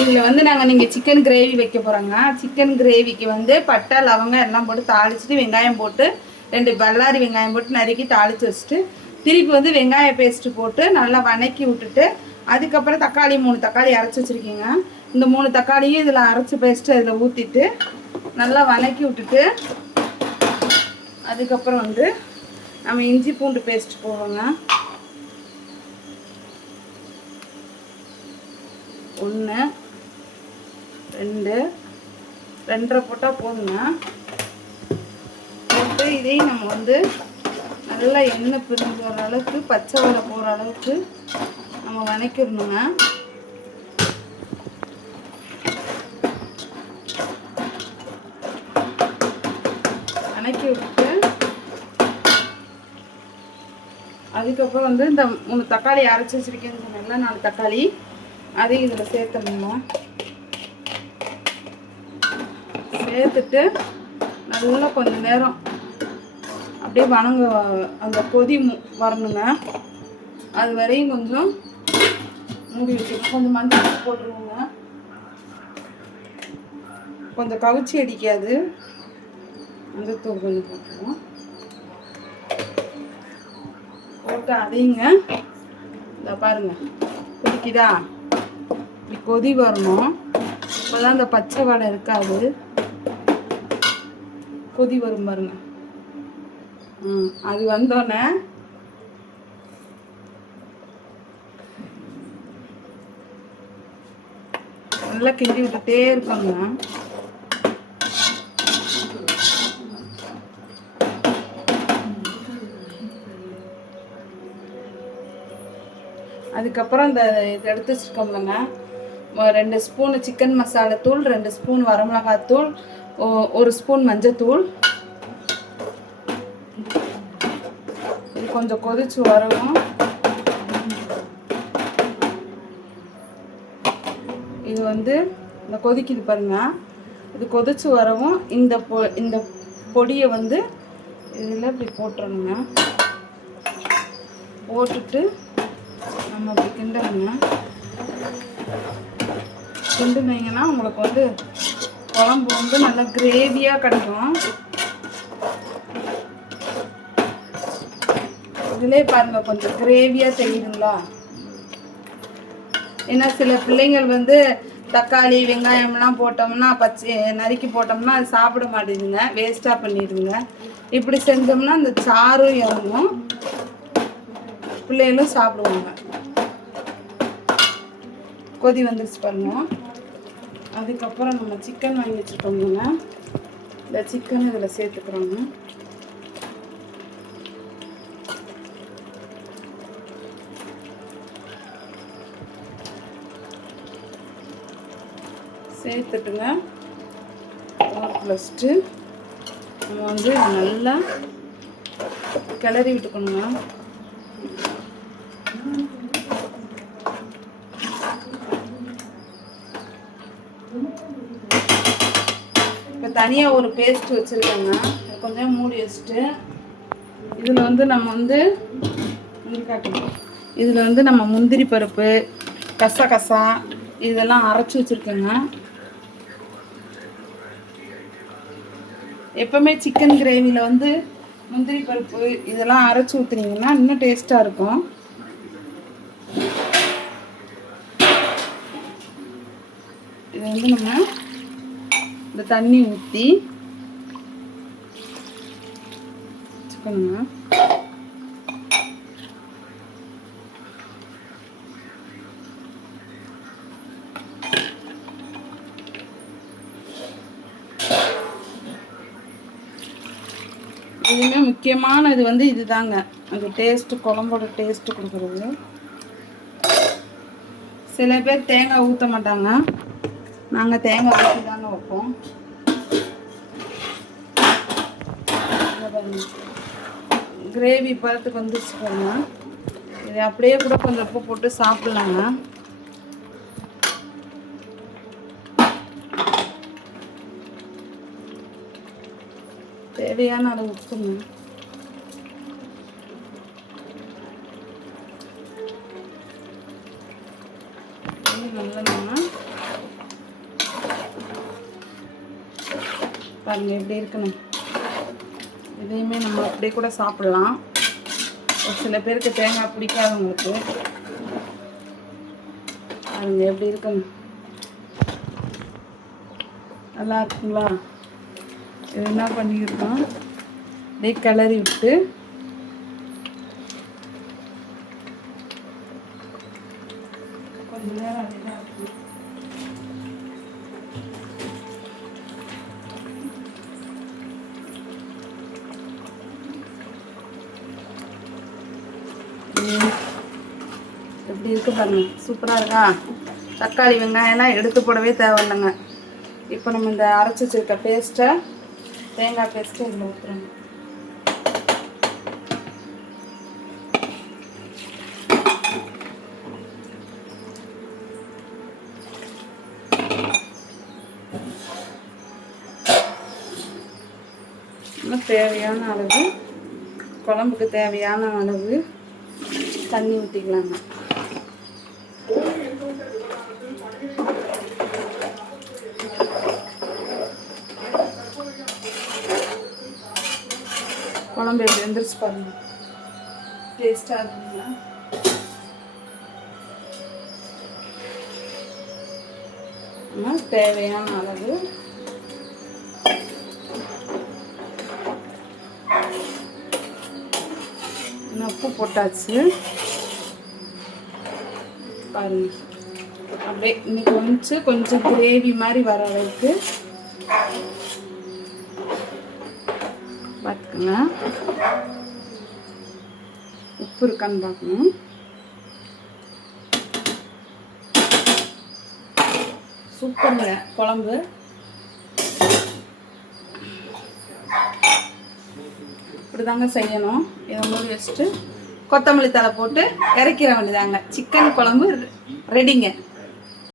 இதில் வந்து நீங்கள் சிக்கன் கிரேவி வைக்க போகிறோங்க. சிக்கன் கிரேவிக்கு வந்து பட்டை லவங்கம் எல்லாம் போட்டு தாளிச்சிட்டு வெங்காயம் போட்டு 2 பல்லாரி வெங்காயம் போட்டு நறுக்கி தாளித்து வச்சுட்டு திருப்பி வந்து வெங்காய பேஸ்ட்டு போட்டு நல்லா வதக்கி விட்டுட்டு அதுக்கப்புறம் தக்காளி 3 தக்காளி அரைச்சி வச்சுருக்கீங்க. இந்த 3 தக்காளியும் இதில் அரைச்சி பேஸ்ட்டு அதில் ஊற்றிட்டு நல்லா வதக்கி விட்டுட்டு அதுக்கப்புறம் வந்து நம்ம இஞ்சி பூண்டு பேஸ்ட் போடுவோங்க. 1 2 2.5 போட்டால் போதுங்க. போட்டு இதையும் நம்ம வந்து நல்லா எண்ணெய் பிரிஞ்சு வர அளவுக்கு பச்சை வடை போகிற அளவுக்கு நம்ம வதக்கிடணுங்க. வதக்கி விட்டுட்டு அதுக்கப்புறம் வந்து இந்த 3 தக்காளி அரைச்சி வச்சுருக்கேன்னு சொன்னேன்ல 4 தக்காளி அதையும் இதில் சேர்த்துடணுங்க. சேர்த்துட்டு நல்லா கொஞ்சம் நேரம் அப்படியே அந்த கொதி வரணுங்க. அது வரையும் கொஞ்சம் மூடி வச்சுக்கணும். கொஞ்சம் மஞ்சள் போட்டுருவோங்க. கொஞ்சம் கவுச்சி அடிக்காது. மஞ்சத்தூள் கொஞ்சம் போட்டுருவோம். போட்டு அதையுங்க இந்த பாருங்க கொதிக்குதா, இப்படி கொதி வரணும். அப்போதான் அந்த பச்சை வடை இருக்காது. கொதி வரும் பாருங்க. அது வந்தோடனே நல்லா கிண்டி விட்டுட்டே இருப்பாங்க. அதுக்கப்புறம் இந்த இது எடுத்து வச்சுருக்கோம்லங்க 2 ஸ்பூனு சிக்கன் மசாலா தூள், 2 ஸ்பூன் வரமிளகாத்தூள், 1 ஸ்பூன் மஞ்சத்தூள். இது கொஞ்சம் கொதிச்சு வரவும் இது வந்து இந்த கொதிக்குது பாருங்க. இது கொதிச்சு வரவும் இந்த பொடியை வந்து இதில் இப்படி போட்டுறணுங்க. போட்டுட்டு நம்ம அப்படி கிண்டணுங்க. கிண்டுனீங்கன்னா உங்களுக்கு வந்து குழம்பு வந்து நல்லா கிரேவியாக கிடைக்கும். இதிலே பாருங்க கொஞ்சம் கிரேவியாக செய்யுதுங்களா. ஏன்னா சில பிள்ளைங்கள் வந்து தக்காளி வெங்காயம்லாம் போட்டோம்னா பச்சை நறுக்கி போட்டோம்னா அது சாப்பிட மாட்டேங்குதுங்க, வேஸ்ட்டாக பண்ணிடுதுங்க. இப்படி செஞ்சோம்னா அந்த சாரும் இறங்கும், பிள்ளைகளும் சாப்பிடுவாங்க. கொதி வந்துருச்சு பாருங்க. அதுக்கப்புறம் நம்ம சிக்கன் வாங்கி வச்சுருக்கோங்க. இந்த சிக்கன் இதில் சேர்த்துக்கிறோங்க. சேர்த்துட்டுங்க +ட்டு நம்ம வந்து நல்லா கிளறி விட்டுக்கணுங்க. இப்போ தனியாக ஒரு பேஸ்ட் வச்சுருக்கேங்க. கொஞ்சம் மூடி வச்சுட்டு இதில் வந்து நம்ம முந்திரி பருப்பு, கசகசா இதெல்லாம் அரைச்சி வச்சுருக்கேங்க. எப்போவுமே சிக்கன் கிரேவியில் வந்து முந்திரி பருப்பு இதெல்லாம் அரைச்சி ஊற்றுனீங்கன்னா இன்னும் டேஸ்ட்டாக இருக்கும். இது வந்து நம்ம இந்த தண்ணி ஊற்றி வச்சுக்கணுங்க. இதுவுமே முக்கியமான இது வந்து இதுதாங்க, அந்த டேஸ்ட்டு குழம்போட டேஸ்ட்டு கொடுக்குறது. சில பேர் தேங்காய் ஊற்ற மாட்டாங்க, நாங்கள் தேங்காய் ஊற்றி தாங்க வைப்போம். கிரேவி பழத்துக்கு வந்துருச்சு பாருங்க. இது அப்படியே கூட கொஞ்சம் உப்பு போட்டு சாப்பிட்லாங்க. தேவையான அளவு உப்புங்க. நல்லா நம்ம பாருங்க எப்படி இருக்குன்னு. இதையுமே நம்ம அப்படியே கூட சாப்பிடலாம். ஒரு சில பேருக்கு தேங்காய் பிடிக்காதவங்களுக்கு. பாருங்க எப்படி இருக்குன்னு. நல்லா இருக்குங்களா? இது என்ன பண்ணியிருக்கோம், அப்படியே கிளறி விட்டு கொஞ்ச நேரம் அப்படிதான் இருக்கும். எப்படி இருக்கு பாருங்க, சூப்பராக இருக்கா? தக்காளி வெங்காயம்லாம் எடுத்து போடவே தேவையில்லைங்க. இப்போ நம்ம இந்த அரைச்சி வச்சிருக்க பேஸ்ட்டை, தேங்காய் பேஸ்ட்டை இதில் ஊற்றுறோங்க. இன்னும் தேவையான அளவு, குழம்புக்கு தேவையான அளவு தண்ணி ஊற்றிக்கலாங்க. குழம்பு எப்படி வெந்துருச்சு பாருங்க, டேஸ்டாக இருக்குங்களா? தேவையான அளவு உப்பு போட்டாச்சு. பாருங்க அப்படியே இன்னைக்கு கொஞ்சம் கிரேவி மாதிரி வர அளவுக்கு பார்த்துக்கோங்க. உப்பு இருக்கான்னு பார்க்கணும். சூப்பருங்க குழம்பு. இப்படிதாங்க செய்யணும். இதை மூடி வச்சுட்டு கொத்தமல்லி தழை போட்டு இறக்கிற வேண்டியதாங்க. சிக்கன் குழம்பு ரெடிங்க.